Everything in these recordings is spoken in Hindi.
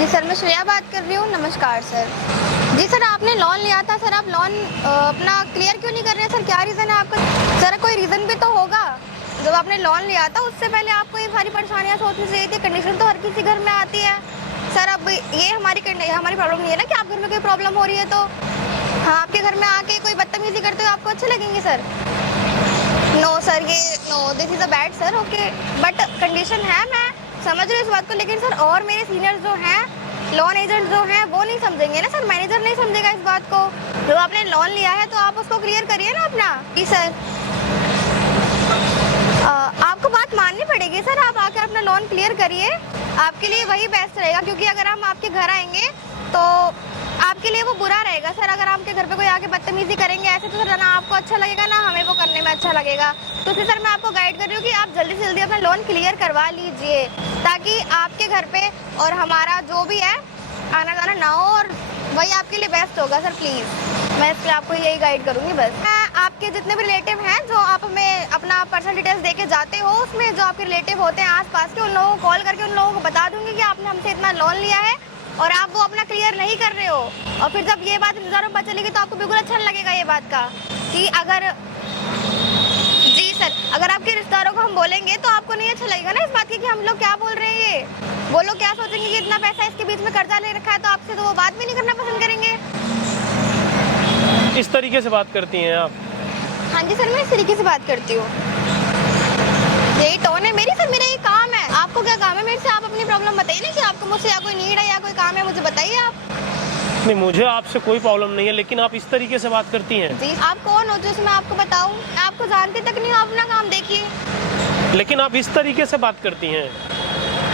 जी सर, मैं श्रेया बात कर रही हूँ। नमस्कार सर। जी सर, आपने लोन लिया था सर, आप लोन अपना क्लियर क्यों नहीं कर रहे हैं सर? क्या रीज़न है आपका? सर कोई रीज़न भी तो होगा। जब आपने लोन लिया था उससे पहले आपको ये सारी परेशानियाँ सोचनी चाहिए थी। कंडीशन तो हर किसी घर में आती है सर। अब ये हमारी प्रॉब्लम नहीं है ना कि आप घर में कोई प्रॉब्लम हो रही है तो हाँ आपके घर में आके कोई बदतमीजी करते हुए आपको अच्छे लगेंगे सर? नो सर, ये no, this is a bad sir. Okay, but condition है, मैं समझ रही हूँ इस बात को, लेकिन सर और मेरे सीनियर्स जो हैं, लोन एजेंट जो हैं, वो नहीं समझेंगे ना सर। मैनेजर नहीं समझेगा इस बात को। जब आपने लोन लिया है तो आप उसको क्लियर करिए ना अपना। जी सर, आपको बात माननी पड़ेगी सर। आप आकर अपना लोन क्लियर करिए, आपके लिए वही बेस्ट रहेगा। क्योंकि अगर हम आपके घर आएंगे तो आपके लिए वो बुरा रहेगा सर। अगर आपके घर पे कोई आके बदतमीजी करेंगे ऐसे तो सर ना आपको अच्छा लगेगा ना हमें वो करने में अच्छा लगेगा। तो फिर सर मैं आपको गाइड कर रही हूँ कि आप जल्दी से जल्दी अपना लोन क्लियर करवा लीजिए, ताकि आपके घर पे और हमारा जो भी है आना जाना ना हो, और वही आपके लिए बेस्ट होगा सर। प्लीज़ मैं इसलिए आपको यही गाइड करूँगी बस। आपके जितने भी रिलेटिव हैं जो आप हमें अपना पर्सनल डिटेल्स दे के जाते हो, उसमें जो आपके रिलेटिव होते हैं आसपास के, उन लोगों को कॉल करके उन लोगों को बता दूंगी कि आपने हमसे इतना लोन लिया है और आप वो अपना क्लियर नहीं कर रहे हो। और फिर जब ये बात रिश्तेदारों में पता चलेगी तो आपको बिल्कुल अच्छा नहीं लगेगा ये बात का कि अगर जी सर, अगर आपके रिश्तेदारों को हम बोलेंगे तो आपको नहीं अच्छा लगेगा ना इस बात की कि हम लोग क्या बोल रहे हैं। ये वो लोग क्या सोचेंगे कि इतना पैसा इसके बीच में कर्जा ले रखा है, तो आपसे तो वो बात भी नहीं करना पसंद करेंगे। इस तरीके से बात करती हैं आप? हाँ जी सर, मैं इस तरीके से बात करती हूँ। यही टोन है मेरी सर, मेरा ये काम है। आपको क्या काम है मेरे से? आप अपनी प्रॉब्लम बताइए ना कि आपको मुझसे या कोई नीड है या कोई काम है, मुझे बताइए आप। नहीं, मुझे आपसे कोई प्रॉब्लम नहीं है, लेकिन आप इस तरीके से बात करती हैं। जी, आप कौन हो जो मैं आपको बताऊं? मैं आपको जानती तक नहीं हूँ, अपना काम देखिए। लेकिन आप इस तरीके से बात करती हैं।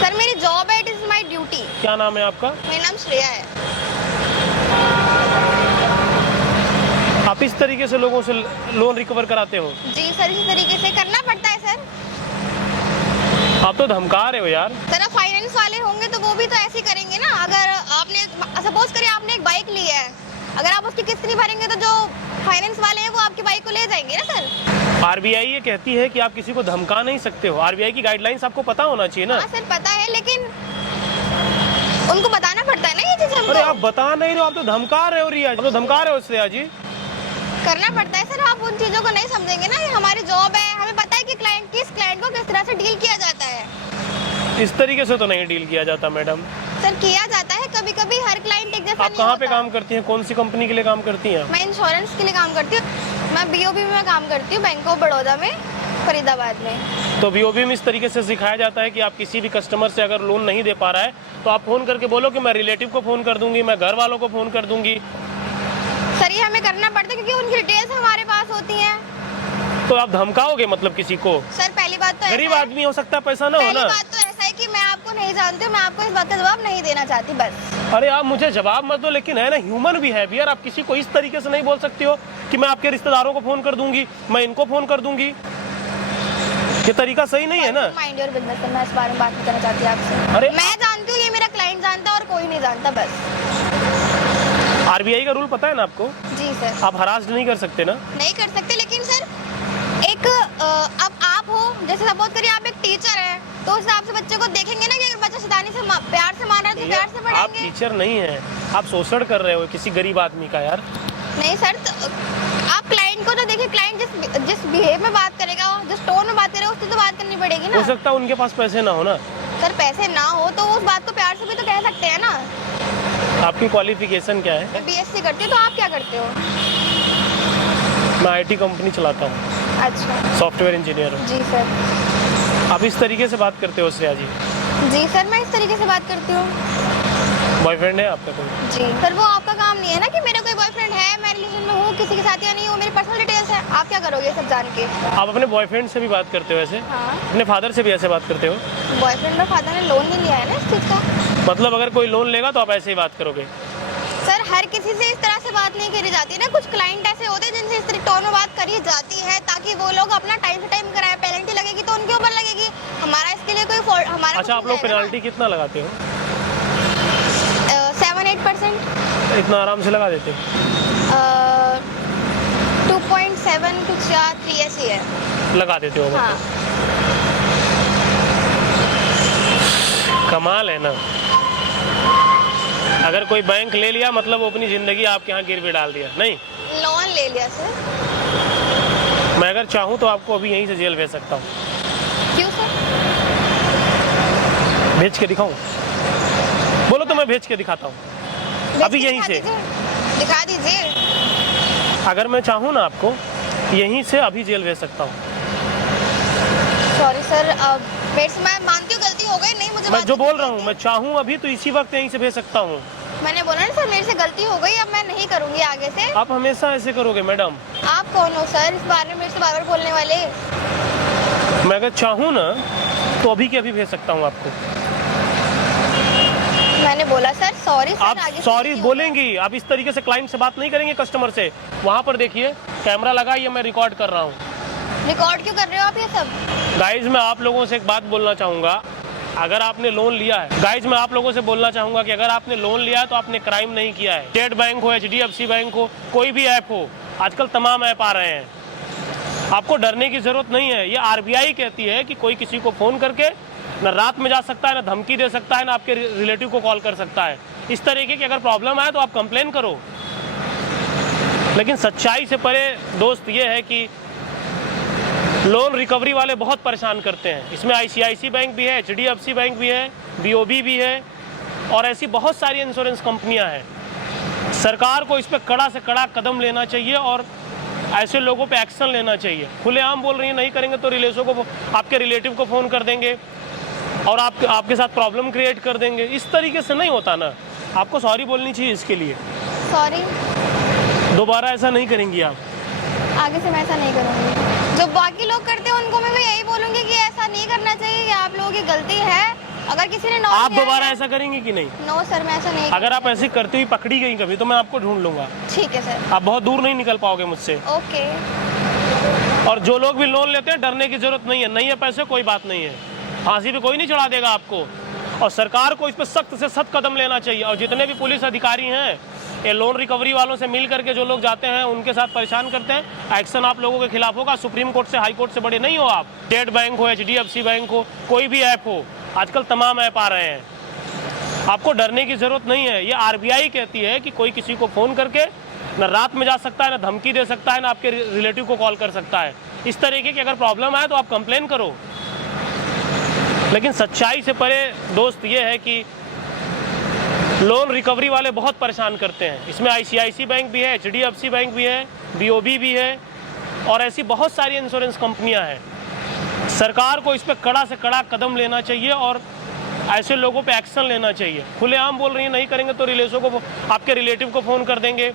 सर मेरी जॉब है, इट इज माई ड्यूटी। क्या नाम है आपका? मेरा नाम श्रेया है। आप इस तरीके से लोगों से लोन रिकवर कराते हो? जी सर, इस तरीके से करना पड़ता है सर। आप तो धमका रहे हो यार। सर अब फाइनेंस वाले होंगे तो वो भी तो ऐसे ही करेंगे ना। अगर आपने सपोज करिए आपने एक बाइक ली है, अगर आप उसकी किस्त नहीं भरेंगे तो जो फाइनेंस वाले हैं वो आपकी बाइक को ले जाएंगे ना सर। आरबीआई ये कहती है कि आप किसी को धमका नहीं सकते हो। आरबीआई की गाइडलाइंस आपको पता होना चाहिए ना। हाँ सर पता है, लेकिन उनको बताना पड़ता है ना ये चीज हमको। अरे आप बता नहीं रहे हो, आप तो धमका रहे हो रिया, आप तो धमका रहे हो श्रेया जी। करना पड़ता है सर, आप उन चीजों को नहीं समझेंगे ना। ये हमारी जॉब है, हमें पता है कि किस क्लाइंट को किस तरह से डील किया जाता है। इस तरीके से तो नहीं डील किया जाता मैडम। सर किया जाता है कभी कभी, हर क्लाइंट एक जैसा आप नहीं कहाँ पे होता। काम करती हैं? कौन सी कंपनी के लिए काम करती हैं? मैं इंश्योरेंस के लिए काम करती हूँ। मैं बीओबी में काम करती हूँ, बैंक ऑफ बड़ौदा में, फरीदाबाद में। तो बीओबी में इस तरीके से सिखाया जाता है कि आप किसी भी कस्टमर से अगर लोन नहीं दे पा रहा है तो आप फोन करके बोलो कि मैं रिलेटिव को फोन कर दूंगी, मैं घर वालों को फोन कर दूंगी। सर ये हमें करना पड़ता है क्योंकि उनकी डिटेल्स हमारे पास होती हैं। तो आप धमकाओगे मतलब किसी को? सर पहली बात तो गरीब आदमी हो सकता है, पैसा ना हो पहली ना। बात तो ऐसा है कि मैं आपको नहीं जानती हूँ, मैं आपको इस बात का जवाब नहीं देना चाहती बस। अरे आप मुझे जवाब मत दो, लेकिन है ना ह्यूमन बिहेवियर। आप किसी को इस तरीके से नहीं बोल सकती हो कि मैं आपके रिश्तेदारों को फोन कर दूंगी, मैं इनको फोन कर दूंगी। ये तरीका सही नहीं है ना। माइंड योर बिजनेस, मैं इस बारे में बात नहीं करना चाहती आपसे। अरे मैं जानती हूँ, ये मेरा क्लाइंट जानता है और कोई नहीं जानता बस। आरबीआई का रूल पता है ना आपको? जी सर। आप हरास नहीं कर सकते ना। नहीं कर सकते, लेकिन सर एक अब आप हो, जैसे सपोज करिए आप एक टीचर है तो उस हिसाब से बच्चे को देखेंगे ना कि अगर बच्चा शैतानी से प्यार से मार रहा है तो प्यार से आप पढ़ाएंगे। टीचर नहीं है, आप शोषण कर रहे हो किसी गरीब आदमी का यार। नहीं सर, तो आप क्लाइंट को तो देखिए, क्लाइंट जिस बिहेव में बात करेगा, जिस टोन में बात करेगा, उससे तो बात करनी पड़ेगी ना। हो सकता है उनके पास पैसे ना हो ना। सर पैसे ना हो तो उस बात को प्यार से भी तो कह सकते हैं ना। आपकी क्वालिफिकेशन क्या है? बीएससी करती हो, तो आप क्या करते हो? मैं आईटी कंपनी चलाता हूँ, अच्छा, सॉफ्टवेयर इंजीनियर हूँ। जी सर। आप इस तरीके से बात करते हो श्रेया जी? जी सर, मैं इस तरीके से बात करती हूँ। बॉयफ्रेंड है आपका कोई? जी सर, वो आपका काम नहीं है ना कि मेरा कोई बॉयफ्रेंड है, मैं रिलेशन में हूँ किसी के साथ या नहीं हूँ, मेरी पर्सनल डिटेल्स है। आप क्या करोगे सब जान के? आप अपने बॉयफ्रेंड से भी बात करते हो ऐसे? हाँ। अपने फादर से भी ऐसे बात करते हो? बॉयफ्रेंड और फादर ने लोन नहीं लिया है ना इस चीज़ का। मतलब अगर कोई लोन लेगा तो आप ऐसे ही बात करोगे? सर हर किसी से इस तरह से बात नहीं करी जाती ना। कुछ क्लाइंट ऐसे होते हैं जिनसे इस तरह टोन में बात करी जाती है ताकि वो लोग अपना टाइम से टाइम कराए। पेनल्टी लगेगी तो उनके ऊपर लगेगी, हमारा इसके लिए कोई फॉल्ट हमारा। अच्छा, आप लोग पेनल्टी कितना लगाते हो? 7-8%। इतना आराम से लगा देते हो? 2.7 कुछ या 3 ऐसी है। लगा देते हो? हाँ। कमाल है ना। अगर कोई बैंक ले लिया मतलब वो अपनी जिंदगी आपके यहाँ गिरवी डाल दिया, नहीं? लोन ले लिया सर। मैं अगर चाहूँ तो आपको अभी यहीं से जेल भेज सकता हूँ। क्यों सर? भेज के दिखाऊँ? बोलो तो मैं भेज के दिखाता हूँ अभी यहीं से। दिखा दीजिए। अगर मैं चाहूँ ना आपको यहीं से अभी जेल भेज सकता हूँ। सॉरी सर, मेरे से मैं मानती हूँ गलती हो गई, नहीं मुझे मैं जो बोल रहा हूँ, मैं चाहूँ अभी तो इसी वक्त यहीं से भेज सकता हूँ। मैंने बोला ना सर, मेरे से गलती हो गई, अब मैं नहीं करूँगी आगे से। आप हमेशा ऐसे करोगे मैडम? आप कौन हो सर इस बारे में मेरे से बार बार बोलने वाले? मैं अगर चाहूँ ना तो अभी के अभी भेज सकता हूँ आपको। मैंने बोला सर सॉरी सर। आप सॉरी बोलेंगी? आप इस तरीके से क्लाइंट से बात नहीं करेंगे, कस्टमर से। वहाँ पर देखिए कैमरा लगा, ये मैं रिकॉर्ड कर रहा हूँ। रिकॉर्ड क्यों कर रहे हो आप ये सब? गाइज मैं आप लोगों से एक बात बोलना चाहूँगा, अगर आपने लोन लिया है, गाइज मैं आप लोगों से बोलना चाहूँगा कि अगर आपने लोन लिया है तो आपने क्राइम नहीं किया है। स्टेट बैंक हो, HDFC बैंक हो, कोई भी ऐप हो, आजकल तमाम ऐप आ रहे हैं, आपको डरने की जरूरत नहीं है। ये RBI कहती है कि कोई किसी को फ़ोन करके ना रात में जा सकता है, ना धमकी दे सकता है, ना आपके रिलेटिव को कॉल कर सकता है। इस तरीके की अगर प्रॉब्लम आए तो आप कंप्लेन करो। लेकिन सच्चाई से परे दोस्त ये है कि लोन रिकवरी वाले बहुत परेशान करते हैं। इसमें ICICI बैंक भी है, HDFC बैंक भी है, BOB भी है और ऐसी बहुत सारी इंश्योरेंस कंपनियां हैं। सरकार को इस पर कड़ा से कड़ा कदम लेना चाहिए और ऐसे लोगों पे एक्शन लेना चाहिए। खुलेआम बोल रही है नहीं करेंगे तो आपके रिलेटिव को फ़ोन कर देंगे और आपके साथ प्रॉब्लम क्रिएट कर देंगे। इस तरीके से नहीं होता ना, आपको सॉरी बोलनी चाहिए इसके लिए। सॉरी। दोबारा ऐसा नहीं करेंगी आप? आगे से मैं ऐसा नहीं करूँगी। जो बाकी लोग करते हैं उनको मैं भी यही बोलूँगी कि ऐसा नहीं करना चाहिए, कि आप लोगों की गलती है। अगर किसी ने आप दोबारा ऐसा करेंगे कि नहीं? नो सर, मैं ऐसा नहीं। अगर आप ऐसे करते हुए पकड़ी गई कभी तो मैं आपको ढूंढ लूंगा। ठीक है सर। आप बहुत दूर नहीं निकल पाओगे मुझसे। ओके। और जो लोग भी लोन लेते हैं डरने की जरूरत नहीं है, नहीं है पैसे कोई बात नहीं है, फांसी पे कोई नहीं चढ़ा देगा आपको। और सरकार को इस पर सख्त से सख्त कदम लेना चाहिए। और जितने भी पुलिस अधिकारी हैं ये लोन रिकवरी वालों से मिल करके जो लोग जाते हैं उनके साथ परेशान करते हैं, एक्शन आप लोगों के खिलाफ होगा। सुप्रीम कोर्ट से, हाई कोर्ट से बड़े नहीं हो आप। स्टेट बैंक हो, HDFC बैंक हो, कोई भी ऐप हो, आजकल तमाम ऐप आ रहे हैं, आपको डरने की जरूरत नहीं है। ये RBI कहती है कि कोई किसी को फ़ोन करके ना रात में जा सकता है, ना धमकी दे सकता है, ना आपके रिलेटिव को कॉल कर सकता है। इस तरीके की अगर प्रॉब्लम आए तो आप कंप्लेन करो। लेकिन सच्चाई से परे दोस्त ये है कि लोन रिकवरी वाले बहुत परेशान करते हैं। इसमें ICICI बैंक भी है, HDFC बैंक भी है, BOB भी है और ऐसी बहुत सारी इंश्योरेंस कंपनियां हैं। सरकार को इस पर कड़ा से कड़ा कदम लेना चाहिए और ऐसे लोगों पे एक्शन लेना चाहिए। खुलेआम बोल रही है नहीं करेंगे तो आपके रिलेटिव को फ़ोन कर देंगे